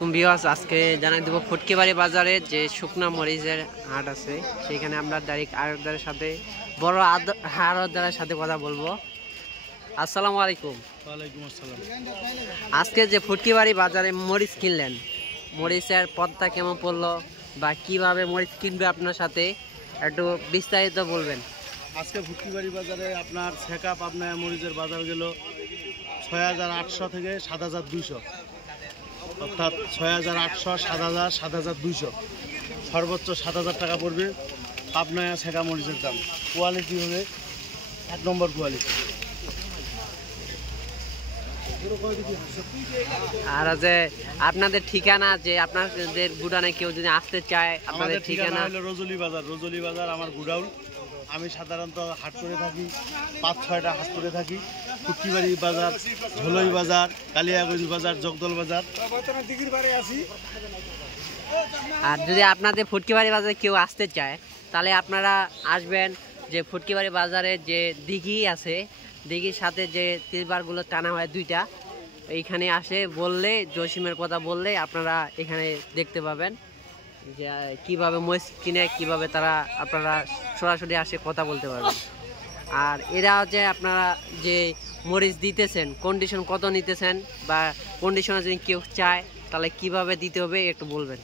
আজকে জানাই দেবো ফুটকিবাড়ি বাজারে যে শুকনা মরিচের হাট আছে সেখানে আমরা ডাইরেক্ট আড়তদারের সাথে বড় আড়তদারের সাথে কথা বলবো। আসসালামু আলাইকুম। ওয়ালাইকুম আসসালাম। আজকে যে ফুটকিবাড়ি বাজারে মরিচ কিনলেন, মরিচের পদটা কেমন পড়লো বা কিভাবে মরিচ কিনবে আপনার সাথে একটু বিস্তারিত বলবেন। আজকে ফুটকিবাড়ি বাজারে আপনার চেকআপ আপনার মরিচের বাজার গেল ৬,৮০০ থেকে ৭,২০০, অর্থাৎ ৬,৮০০, ৭,০০০, ৭,২০০, সর্বোচ্চ ৭,০০০ টাকা পড়বে পাবনায়া ছেঁকা মরিচের দাম। কোয়ালিটি হবে ১ নম্বর কোয়ালিটি। আর যে আপনাদের ঠিকানা, যে আপনাদের গুডাউনে কেউ যদি আসতে চায়, আপনাদের ঠিকানা হলো রজলি বাজার। রজলি বাজার আমার গুডাউন। আমি সাধারণত হাট করে থাকি, ৫-৬টা হাট করে থাকি। ফুটকিবাড়ি বাজার, ঝোলই বাজার, কালিয়াগঞ্জ বাজার, জগদল বাজার। আর যদি আপনাদের ফুটকিবাড়ি বাজারে কেউ আসতে চায় তাহলে আপনারা আসবেন যে ফুটকিবাড়ি বাজারে যে দিঘি আছে, দিঘির সাথে যে তিরবারগুলো টানা হয় দুইটা, এইখানে আসে বললে, জসিমের কথা বললে আপনারা এখানে দেখতে পাবেন যে কীভাবে মরিচ কিনে, কীভাবে তারা আপনারা সরাসরি আসে কথা বলতে পারবেন। আর এরা হচ্ছে আপনারা যে মরিচ দিতেছেন কন্ডিশন কত নিতেছেন বা কন্ডিশনে যদি কেউ চায় তাহলে কিভাবে দিতে হবে একটু বলবেন।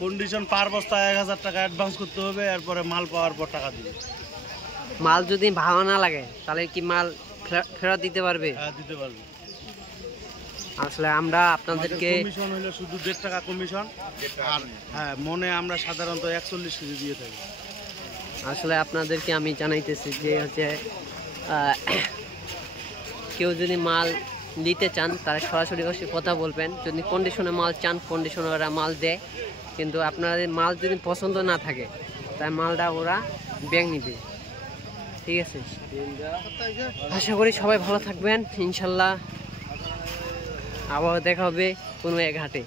কন্ডিশন পার বস্তা ১,০০০ টাকা অ্যাডভান্স করতে হবে, এরপরে মাল পাওয়ার পর টাকা দিবে। মাল যদি ভালো না লাগে তাহলে কি মাল ফেরত দিতে পারবে? হ্যাঁ, দিতে পারবে। আসলে আমরা আপনাদেরকে কমিশন হলো শুধু ১.৫ টাকা কমিশন। আর হ্যাঁ, মনে আমরা সাধারণত ৪১ কেজি দিয়ে থাকি। আসলে আপনাদেরকে আমি জানাইতেছি যে হচ্ছে কেউ যদি মাল নিতে চান তারা সরাসরি কথা বলবেন। যদি কন্ডিশনে মাল চান, কন্ডিশনে ওরা মাল দেয়, কিন্তু আপনাদের মাল যদি পছন্দ না থাকে তাই মালটা ওরা ব্যাগ নিবে। ঠিক আছে, আশা করি সবাই ভালো থাকবেন। ইনশাল্লাহ আবার দেখা হবে কোনো এক ঘাটে।